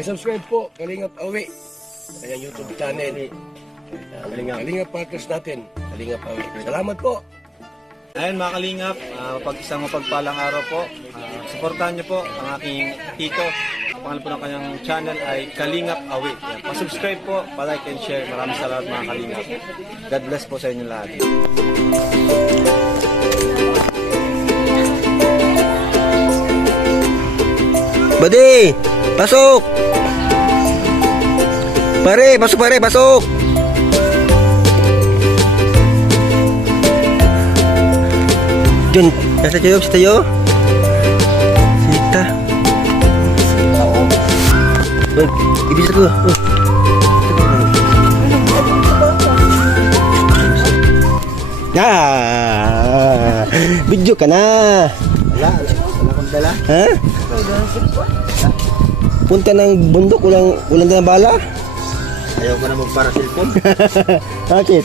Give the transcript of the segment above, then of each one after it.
Subscribe po, Kalingap Awi. Kanyang YouTube channel. Kalingap Partners natin. Kalingap Awi. Salamat po. Ayun mga Kalingap, isang mapagpalang araw po. Suportahan niyo po ang aking tito. Ang pangalan po ng kanyang channel ay Kalingap Awi. Pa-subscribe po, pa-like and share. Maraming salamat mga Kalingap. God bless po sa inyo lahat. Badi, pasok. Pare, pasok pare, pasok. Jun, nasa tayo. Sita. Ibis ako. Video ka na. Wala akong dala. Ha? Punta ng bundok, walang dalang bala. Ayaw ko na magpara cellphone. Bakit?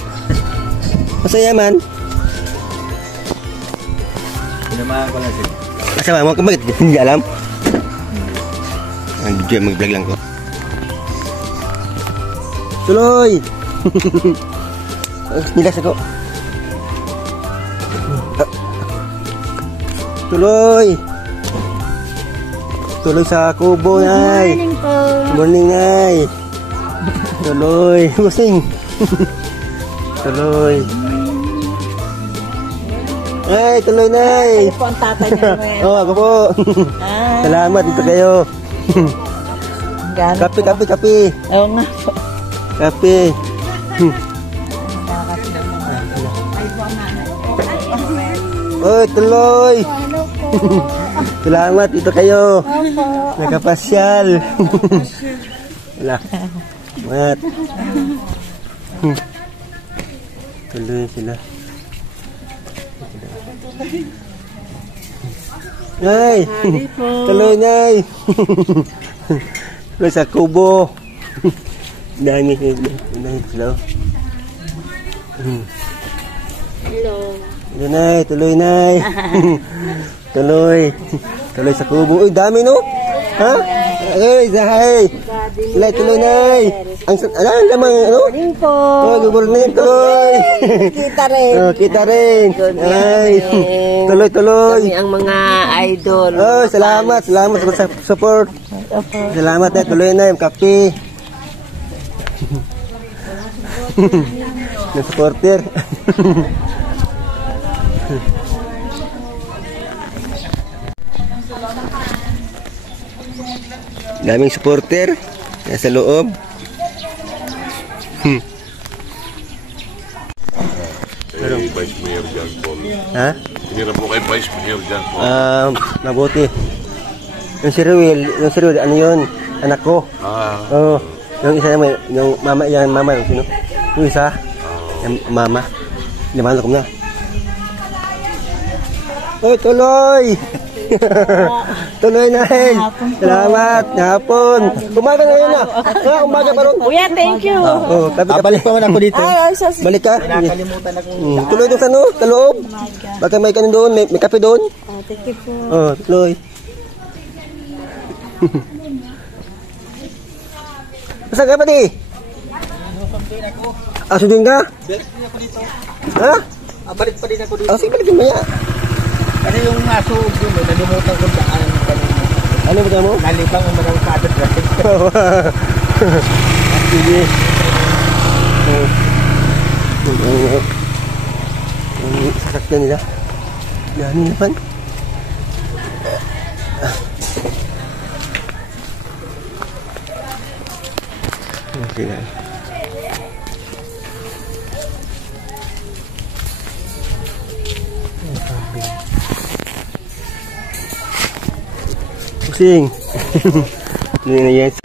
Masaya man. Pinamahan ko lang siya. Masama mo ka bakit? Hindi alam. Mag-vlog lang ko. Tuloy! Nilas ako. Tuloy! Tuloy sa kubo, Nay. Good morning po. Good morning, Nay. Tuloy. Busing. Tuloy. Ay, tuloy, Nay. Ano po ang tatay niyo ngayon? Oh, ako po. Salamat, dito kayo. Kape. Oo nga po. Kape. Oy, tuloy. Salamat, dito kayo. Nakapasyal. Wala. Mat. Tuloy sila. Nay. Tuloy, Nay. Tuloy sa kubo. Dami sila. Hello. Tuloy, Nay. Tuloy sa kubo. Uy, dami no? Ha? Ay, zahay. Tuloy, Nay. Ang lamang, ano? Morning po. Oh, good morning, tuloy. Kita rin. Oh, kita rin. Ay, tuloy. Kami ang mga idol. Oh, salamat sa support. Salamat na, tuloy na yung kape. Yung supporter. Daming supporter nasa loob. Kay Vice Mayor John Paul. Ha? Hinira po kay Vice Mayor John Paul. Mabuti. Yung si Ruel, ano yun? Anak ko. Oo. Yung isa naman, yung mama, yung sino? Yung isa, yung mama. Limahan ko na. Oh, tuloy! Tuloy na rin. Salamat. Hapon. Umaga na yun ah. Umaga pa ron. Kuya, thank you. Balik pa man ako dito. Balik ka. Nakalimutan ako. Tuloy doon sa loob. Baka may kanin doon. May kape doon. Thank you po. Tuloy. Saan ka pa di? Sundin ka? Balik din ako dito. Ha? Balik pa din ako dito. Sige, balik din maya. Kasi yung nasuog yun, nalimutan ko saan kanina. Ano ba mo? Nalibang ang mga kadat natin. Sige. Ang sasakyan nila. Dami naman. Sige. Pusing. Ini na yes.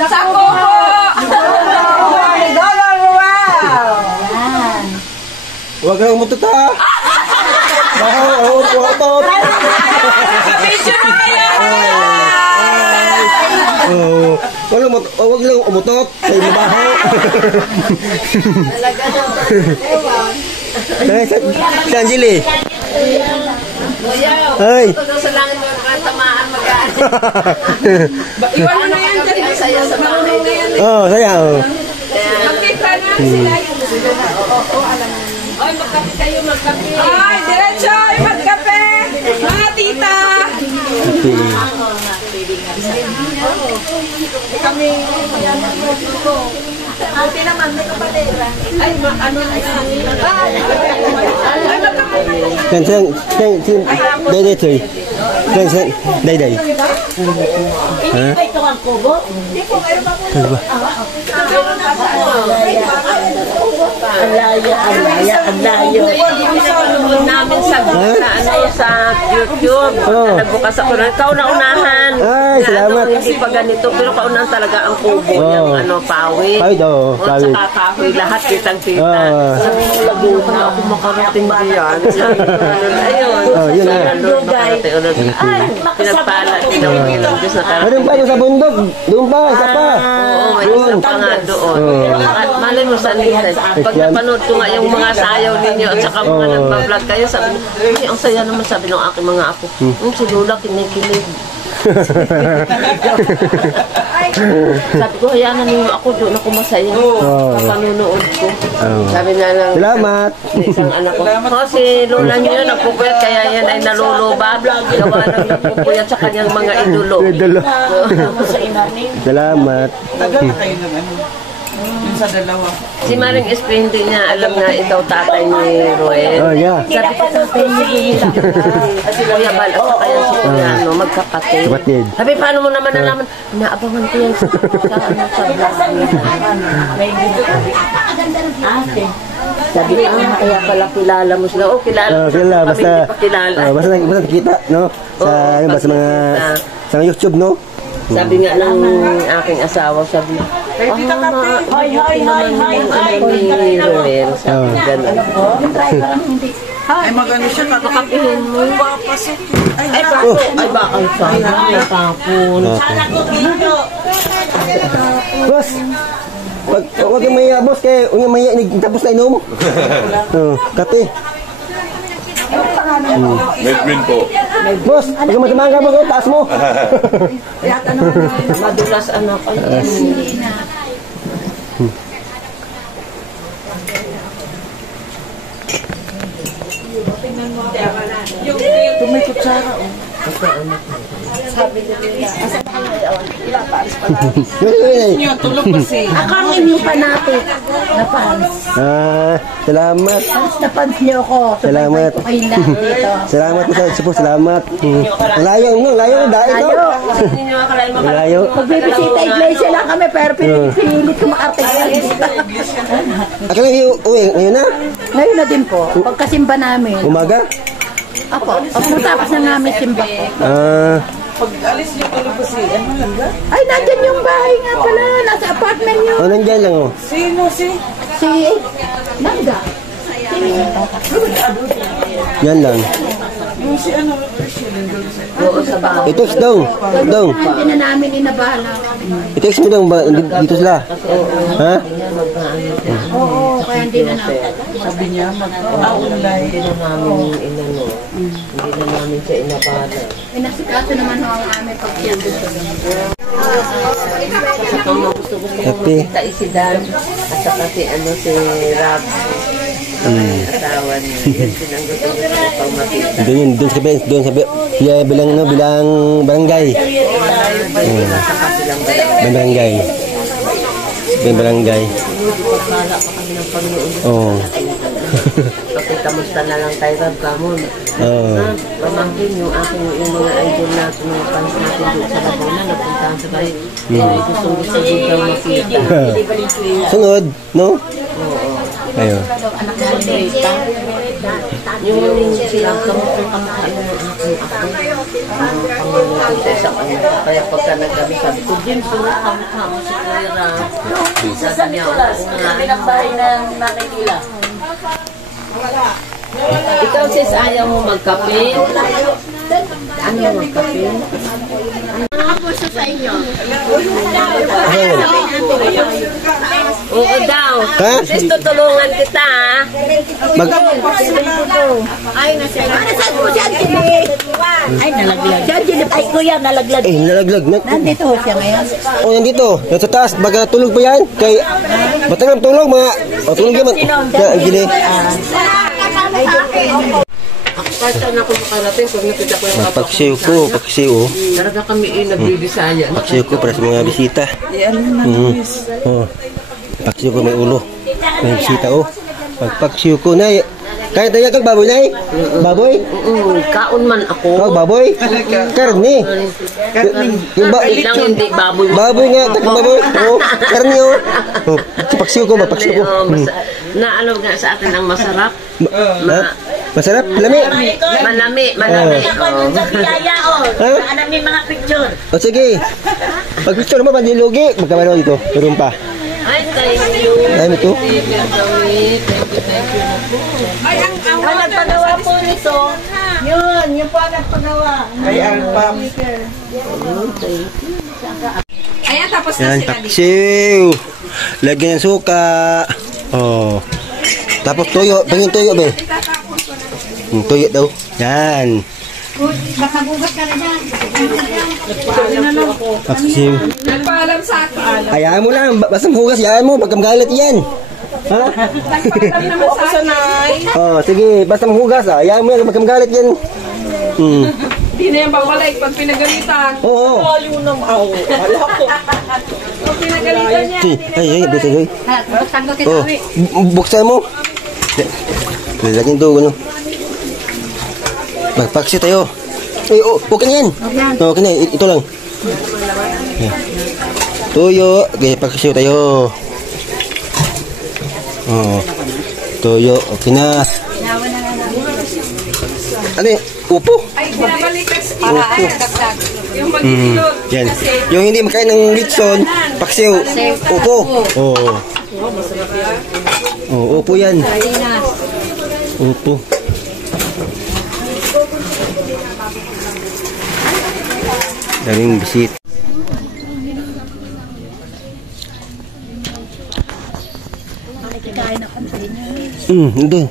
Sako po! Huwag kang umutot ha! Umutot! Huwag lang umutot sa ibabaho. Talaga no. Si Angeli. Ay. Ito sa langit mo tamaan magaan. Iwan mo na yan dyan. Saya sa bahay doon. Oh, saya. Oh. Magkita na sila yung Ay, magkape kayo, magkape. Ay, diretso, ay, magkape. Mga tita. Kami, buti naman, may kapatera. Ay, ano na yan. Ay, magkape. Day, Choy. Day. Ha? Ito ang kubo. Ano ba? Ang layo. Pinapanood namin sa YouTube. Nagbukas ako na. Kauna-unahan. Ay, salamat. Hindi pa ganito. Pero kaunahan talaga ang kubo. Yung pawid. Pawid, oo. At saka kahoy. Lahat kitang-kita. Sabi ko, Laguna ako makarating diyan. Ayun. Yun na. Ay, pinagpala. Tinawin ng Diyos na talaga. Meron pa sa bundok. Doon pa, isa pa. Oo, may isa pa nga doon. At malay mo sa lisan. Pag napanood ko nga yung mga sayaw ninyo at saka mga nagpa-vlog kayo, sabi mo, ay, ang saya naman sabi ng aking mga apo. Si Lola kinikilig. Sabi ko, hayaan na ninyo ako doon ako masaya. Kapanunood ko. Sabi nga lang. Salamat. Isang anak ko. Si Lola niyo nagpupuyat kaya yan ay naluluba. Gawa ng nagpupuyat sa kanyang mga idolo. Salamat. Tagal na kayo ng ano? Yung sa dalawa. Si Maring Espindi niya, alam nga ikaw tatay ni Roel. Oh, yeah. Sabi ko tatay ni At si Kuya Bal at saka yan si Kuya magkapatid. Kapatid. Sabi, paano mo naman nalaman? Naabangan ko yan sa vlog nila. Sabi, kaya pala kilala mo sila. Oh, kilala. Kilala, basta. Kami hindi pa kilala. Basta nakikita, no? Sa mga YouTube, no? Sabi nga ng aking asawa, sabi, ni Roel. Sabi, gano'n. Ay, magano siya. Makapihin mo. Ay, bako. Ay, bako. Ay, tapon. Boss! Huwag yung maya, boss. Kaya huwag yung maya, tapos na inom. Kape. Medmin po. Boss, pag matamang ka, boss, taas mo. Madulas anak. May kutsara, oh. Yung tulog kasi. Ako ang inyong panapit na fans. Salamat. Fans na fans niyo ako. Salamat. Subaybay ko kayo lahat dito. Salamat po sa po, salamat. Layo, dahil ko. Layo. Magbibisita iglesia lang kami pero pinipilit ko makarating dito. Akala yung uwi, ngayon na? Ngayon na din po, pagkasimba namin. Umaga? Ako, tapos na namin simba ko. Pag alis niyo tulog kasi, ano lang ba? Ay, nandyan yung bahay nga pala. Nasa apartment niyo. Nandyan lang, oh. Sino si? Si Nanda. Yan lang. Yung si ano, Rachel. Oo, sa bahay. I-text daw. Hindi na namin inabala. I-text mo daw, dito sila. Ha? Oo, kaya hindi na namin. Sabi niya, mag-online. Hindi na namin inano. Hindi na namin siya inabala. Inasikaso naman ho ang aming pagkiyando sa Sa mga gusto-gusto mo Happy. makita si Dan at saka si Rob. Asawa niya. Yan din ang gusto-gusto ko pang makita. Doon sa bilang barangay. Saka silang bala. Barangay. Barangay. Pagkala pa kami ng Panginoon. Oo. Pakikamusta na lang tayo, Rob, kamo. Pamangkin yung mga idol natin, mga fans natin doon sa Laguna, nagpuntahan sa bahay. Gusto din daw makita. Sunod, no? Ayun. Yung silang kamukha kamukhaan ng aking ako. Pangalan sa isang ano. Kaya pagka nagkami sabi ko, James, kamukha mo si Kuya Rob. Sabi niya, oo nga. bahay ng nanay nila. Ikaw sis, ayaw mo magkape? Ano magkape? Nakapuso sa inyo. Oo daw. Ha? Sis, tutulungan kita, ha? Mag... Ay, nasa Ay, nalaglag. Diyan, Jilip. Ay, kuya, nalaglag. nalaglag na. Nandito ho siya ngayon. Oh, nandito. Nasa taas. Baga tulog pa yan. Kay... Batangan tulog mga... O, tulog yan. Kaya, ang gili. Kahit saan ako makarating, pag nakita ko yung Paksiw ko. Paksiw. talaga kami nagbibisaya. Paksiw ko para sa mga bisita. Oh. Paksiw ko may ulo. May bisita, oh. Pagpaksiw ko na. Kaya tayo kag baboy na eh. Baboy? Kaon man ako. Oh, baboy? Karni. Lang hindi baboy. Baboy nga, takang baboy. Oh, karni oh. Oh, paksiw ko, paksiw ko. Na ano nga sa akin ang masarap? Ha? Masarap? Lami? Malami. Ha? Ano may mga picture? O sige. Pag picture mo, pandilugi. Magkamano dito. Meron pa. Ay, thank you. Ay, ito. Thank you na po. Ang nagpagawa po nito, yun po ang nagpagawa. Ayan, tapos na Yan, sila. paksiw. Lagyan ng suka. Oh. Tapos tuyo. Pagin tuyo, be. Tuyo daw. Yan. Paksiw. Nagpaalam sa akin. Hayaan mo lang. Basta mahugas, hayaan mo. Pagka magalit yan. Ha? Nagpaalam naman sa akin. Oh, sige. Basta mahugas, hayaan mo lang. Pagka magalit yan. Hindi na yan babalik pag pinagalitan. Oo. Ayun naman. Wala ko. Pag pinagalitan niya. Ay, buta doy. Oh, buksan mo. Lalagyan to, ano. Magpaksi tayo. Ay, oh, okay na yan. Okay na, ito lang. Tuyo. Okay, paksi tayo. Oh, tuyo. Okay na. Ano eh? Upo. Ay, binabalikas ko. Ay, nagdagdag. Yung magkikilot. Yan. Yung hindi makain ng litson, paksiw. Upo. Oh. Oh, upo yan. Upo. Daming bisit. Doon.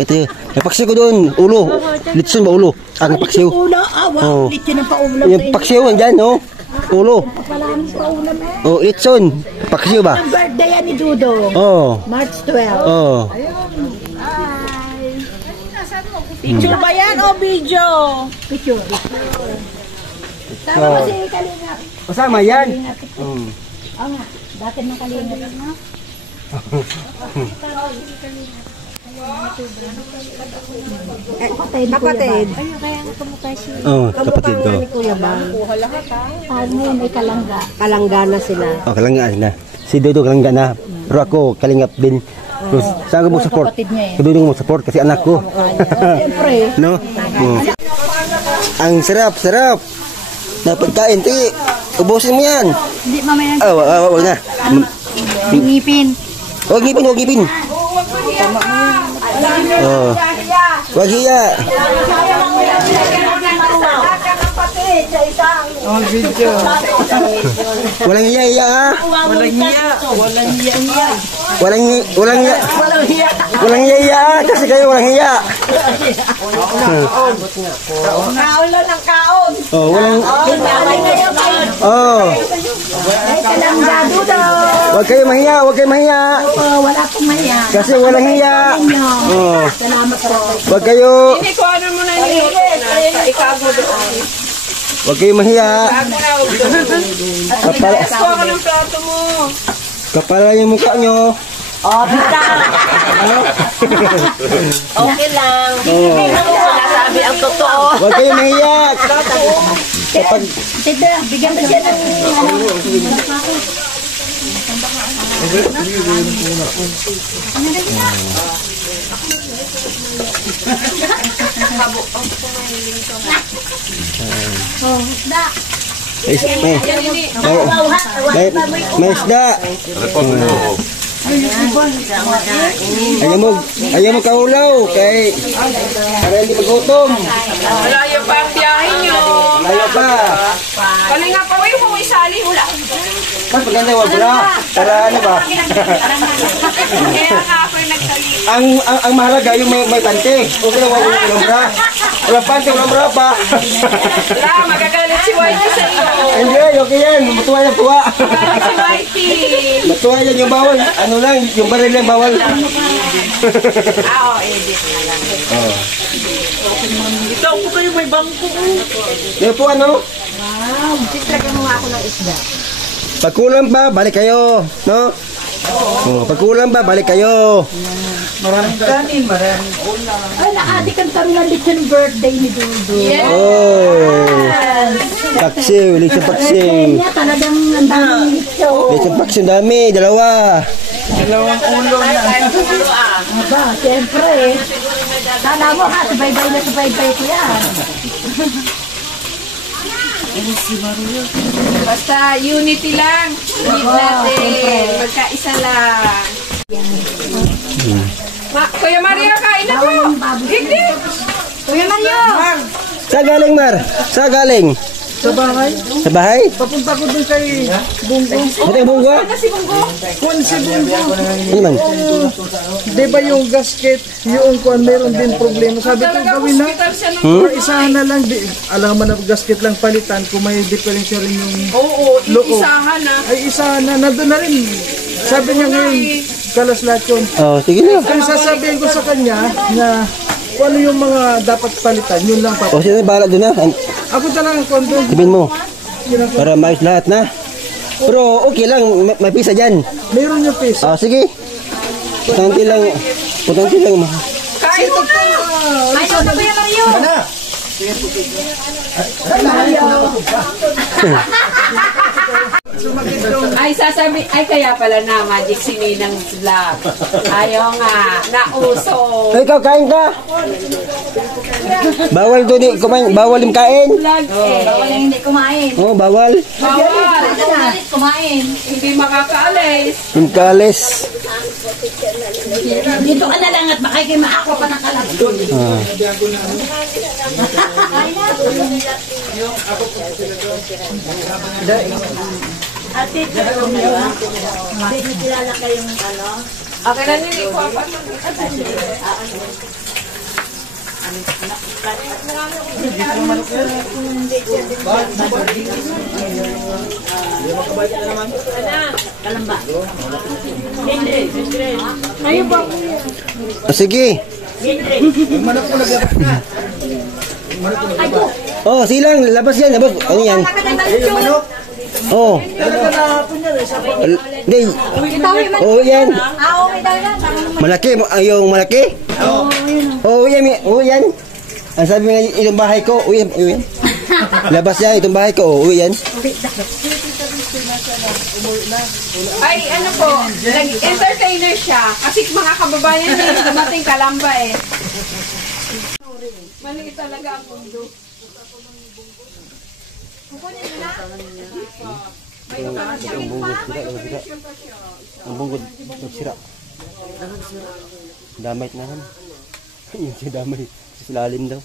Ito yun. Napaksiw ko doon. Ulo. Litson ba ulo? Ang paksiw. Ulo, wow, lito ng paulam. Yung paksiw, andyan, oh. Ulo. Oh, litson. Paksiw ba? Ang birthday yan ni Dudo. Oh. March 12. Oh. Picture ba yan o video? Picture. Tama ba si Kalinga? Kasama yan. Oo nga, bakit ng Kalinga? Kapatid. Oh, kapatid ko. Kuya Bang. Ano may kalangga. Kalanggana sila. Oh, kalanggaan na. Si Dodo kalanggaan na. Pero ako, kalingap din. Saan ko mo support? kapatid niya eh. Si Dodo mo support kasi anak ko. Siyempre. No? Oh. Ang sarap, sarap. Na pagkain, ti. Ubusin mo yan. Hindi mamaya. Wag na. Ngipin. Huwag ngipin, huwag ngipin. Oh. Wag hiya. Walang hiya, hiya ha? Walang hiya. Walang hiya ha? Kasi kayo walang hiya. Kaon lang ng kaon. Oh, walang... Oh. Ay, kalangga, Dudo. Wag kayo mahiya, wag kayo mahiya. Wala pong maya. Kasi walang hiya. Oh. Salamat po. Wag kayo... Hindi ko ano mo na yung ikago doon. Wag kayo mahiya. Kapal... Gusto ako ng plato mo. Kapalan yung mukha nyo. Oh, bita. Okay lang. Sinasabi ang totoo. Huwag kayo mahiyak. Kapag... Tita, bigyan mo siya ng May isda. Ayaw mo kaulaw kay para hindi magutom. Malayo pa ang biyahe nyo. Ayaw pa. Kalinga pa, huwag mo isali. Wala. Mas maganda wag bra. Para ano ba? Kaya nga ako'y nagsalita. ang mahalaga yung may pante. Okay lang wag walang bra. Walang pante, walang bra pa. Wala, magagalit si Whitey sa iyo. Hindi, okay yan. Matuwa yan, tuwa. Magalit si Whitey. Matuwa yan yung bawal. Ano lang, yung baril lang bawal. Edit na lang. Ito po kayo may bangko. Yan po ano? Wow, sitragan mo nga ako ng isda. Pagkulang ba, balik kayo. No? Oh, pagkulang ba, balik kayo. Maraming kanin, maraming ulam. Ay, nakatikan kami ng lechon birthday ni Dudu. Oh. Paksiw, lechon paksiw. Niya, talagang ang daming lechon. Lechon paksiw dami, dalawa. Dalawang ulo na. Aba, siyempre. Sana mo ha, subaybay na subaybay ko yan. Basta unity lang. Unit natin. Magkaisa lang. Kuya Maria, kain na po. Hindi. Kuya Maria. Sa galing, Mar? Sa galing? Sa bahay. Sa bahay? Papunta ko dun kay Bunggong. Ba't yung bungo? Ano si Bunggong? Kung si Bunggong. Ano man? Di ba yung gasket, yung kung meron din problema, sabi ko Talaga gawin na, hospital siya nung isahan na lang, alam mo na gasket lang palitan, kung may diferensya rin yung Oo, loob. iisahan na. Ay isahan na, nandun na rin. Sabi niya ngayon, kalas lahat yun. Oh, sige na. Kaya sasabihin ko sa kanya na kung ano yung mga dapat palitan, yun lang pa. O, sino bahala doon na? Ako talagang kondo. Sabihin mo. Para maayos lahat na. Pero okay lang, may pisa dyan. Meron yung face. Ah, sige. Putanti lang. Putanti lang. Kain mo na. Kain mo na Kuya Mario. Ay, sasabi, ay kaya pala na Magic si Ninang Vlog. Ayaw nga, nauso. Ikaw, kain ka. Bawal doon eh. Kumain. Bawal yung kain. Vlog eh. Bawal yung hindi kumain. Oh, bawal. Bawal. Kumain. Hindi makakaalis. Yung kalis. Dito ka na lang at baka kayo maakwa pa ng kalab. Ah. Ate, kilala kayong ano? Okay na nili ko apa. Kalamba. Ayaw ba? Oh, sige. Oh, silang. Labas yan. Labas. Ano yan? Oh. Hindi. Oh, yan. Malaki. Yung malaki? Oh, yan. Oh, yan. Ang sabi nga itong bahay ko. Oh, yan. Oh, yan. Labas yan. Itong bahay ko. Oh, yan. Ay, ano po, nag-entertainer siya. Kasi mga kababayan niya, dumating Kalamba eh. Maliit talaga ang mundo. Ang bunggod. Nagsira. Damay na naman. Yung si damay. Sa lalim daw.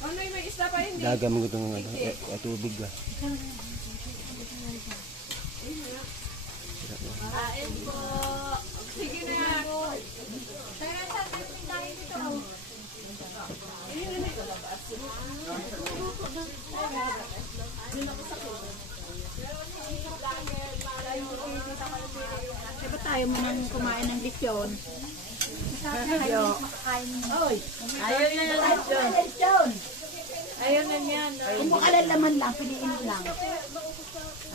Ano yung may isda pa hindi? Daga mo itong tubig ba. Sige na. Diba tayo mo nang kumain ng lechon? Ayaw. Oy, ayaw na ng lechon. Ayaw na niyan. Kung mo alalaman lang, piliin mo lang.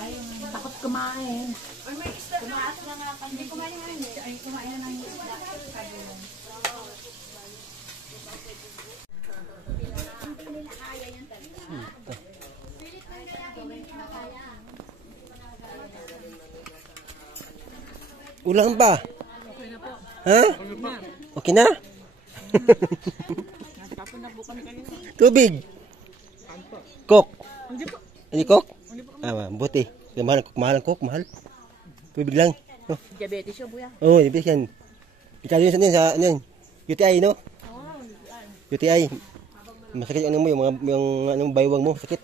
Ayaw na. Takot kumain. Kumaas na nga. Hindi kumain na rin. Ay, kumain na ng isla. Ulang ba? Ha? Okay na? Tubig. Coke. Hindi Coke? Ah, buti. Mahal ang Coke, mahal. Tubig lang. Diabetes siya, buya. Oo, diabetes yan. Ikaw yun sa ano yan? UTI, no? UTI. Masakit yung ano mo, yung baywang mo, sakit.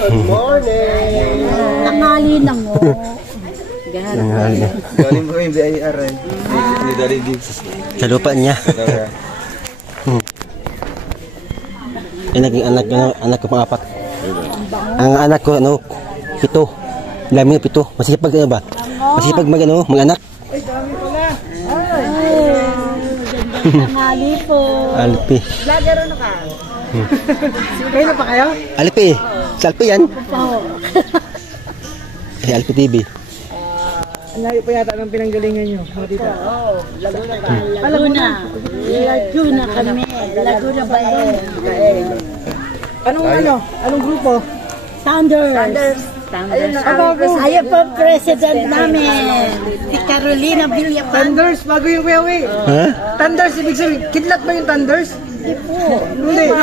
Good morning! Tangali na mo. Galing mo yung BIR eh. Ni Daddy Diggs. Sa lupa niya. Yan naging anak ko pang-apat. Ang anak ko, 7. Lamin ng 7. Masipag ano ba? Masipag mag-anak. Ay, dami pala. Tangali po. Alpi. Vlogger ano ka? Kayo na pa kayo? Alpi. Sa Alpi yan. Oo. Alpi TV. Ang layo pa yata ng pinanggalingan nyo, mga tita. Laguna ba? Laguna kami. Laguna ba Anong grupo? Thunders. Ayaw po president namin. Si Carolina Villapan. Thunders, bago yung Kuyawi. Ha? Thunders, ibig sabihin, kidlat ba yung Thunders? Hindi.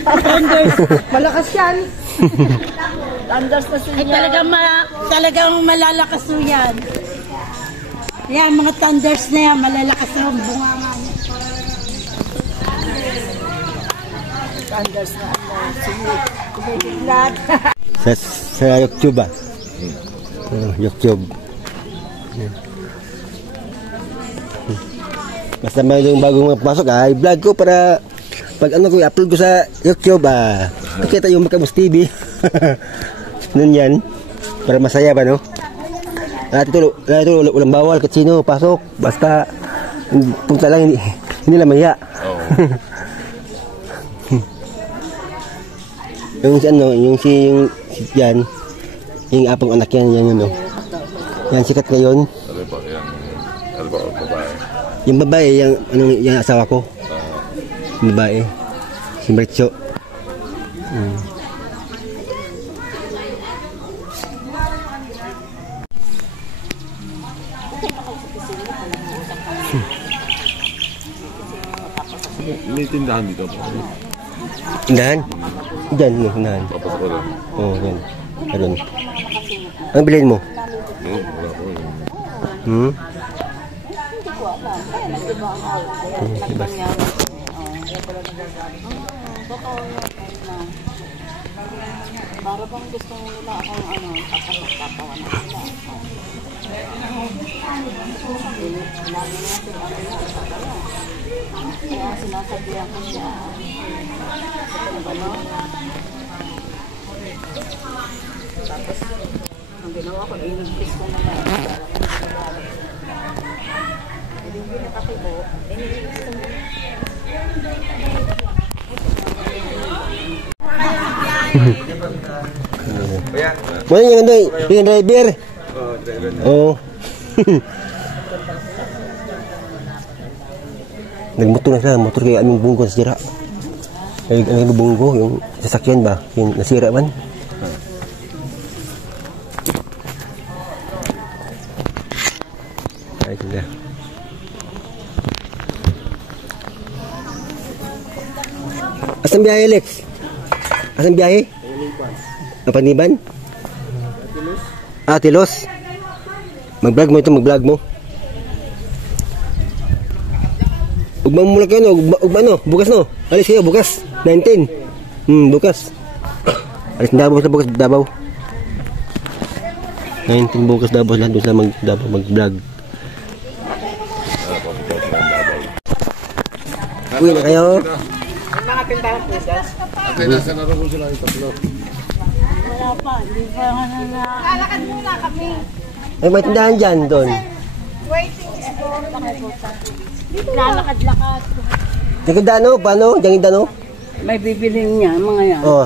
Thunders. Malakas yan. Thunders na siya. Talagang malalakas po yan. Yan, mga thunders na yan, malalakas na ang bunganga niya. Thunders na Sa YouTube ba? YouTube. Basta may yung bagong pasok i-vlog ko para pag ko i-upload ko sa YouTube nakita yung Makamus TV. Nun yan. Para masaya ba no? Ito ulang bawal katsino pasok. Basta punta lang hindi lang maya. yung yan yung apang anak yan yun no. Yan sikat ngayon. Ano ba yan? Ano ba babae? Yung babae yung asawa ko. Yung babae si Mercho. May tindahan dito po. Tindahan? Diyan, tindahan. Papasok ko lang. Oo, yan. Meron. Ano bilhin mo? Wala ko yun. Diba? Para bang gusto nila akong tapatawan na sila. Lagi natin kaya sinasabihan ko siya. Tapos, ang ginawa ko, inigpis ko naman. Hindi nakakibo, inigpis ko naman. Mana yang ando? Yung driver. Oh. Nagmotor na sila, motor kaya aming bunggo sa sira. Ang bunggo, yung sasakyan ba? Yung nasira man. Ay, sila. Asan biyahe, Alex? Asan biyahe? Paniban? Tilos. Mag-vlog mo ito, mag-vlog mo. Ugma mo mula kayo, ugma no, bukas no. Alis kayo, bukas. 19. Bukas. Alis na bukas Davao. 19 bukas Davao, lahat doon sila mag-vlog. Uwi na kayo. Mga tindahan po, guys. Ate, nasa na rin po sila yung tatlo. Wala pa, hindi pa na. Lalakad muna kami. Ay, may tindahan dyan doon. Waiting is for Lalakad-lakad. Diyan dano, paano? Diyan dano? May bibiling niya, mga yan. Oh.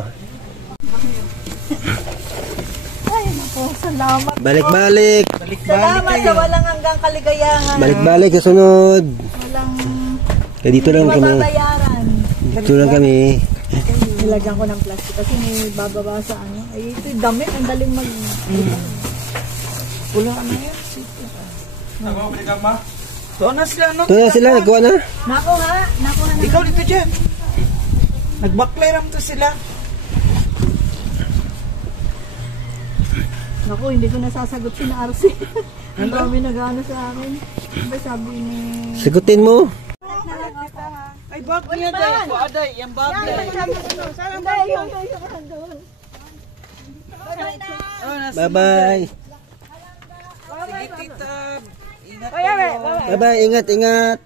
Ay, naku, salamat. Balik-balik. Salamat sa walang hanggang kaligayahan. Balik-balik sa sunod. Walang Kaya dito lang kami. mababayaran. Dito lang kami. Nilagyan ko ng plastic kasi may bababa sa ano. Ay, ito yung damit. Ang daling mag... Wala na yan. Doon na sila, no? Doon na sila, nagawa na. Nakuha na. Ikaw dito dyan. Nagbaklay lang to sila. Naku, hindi ko nasasagot si RC. Ang dami nag-ano sa akin. Diba sabi ni... Sagutin mo. Ay, bag niya dahil. Aday, yung bag dahil. Bye-bye. Sige, tita. Ingat Bye-bye, ingat, ingat.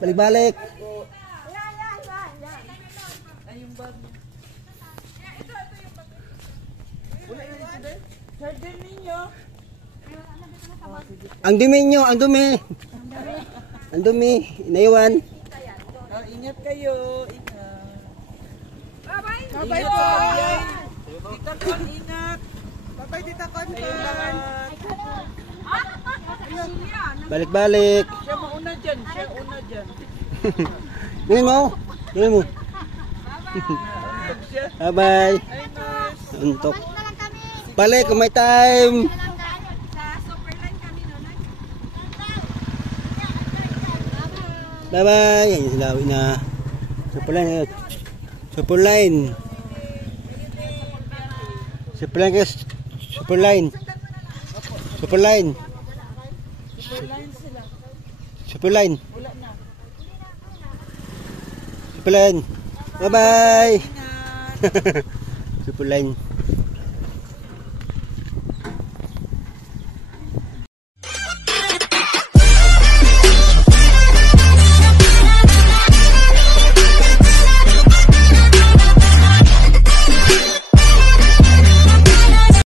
Balik-balik. Ang dumi nyo, ang dumi. Ang dumi, inaiwan. Ingat kayo. Ingat. Bye-bye po. Tita Kon, ingat. Bye-bye, Tita Kon. Balik-balik. Siya mauna dyan. Siya una dyan. Tingnan mo. Tingnan mo. Bye-bye. Untok. Balik kung may time. Bye-bye. Yan yung silawi na. Superline. Superline. Superline guys. Superline. Superline. Superline. Superline. Bye-bye. Superline.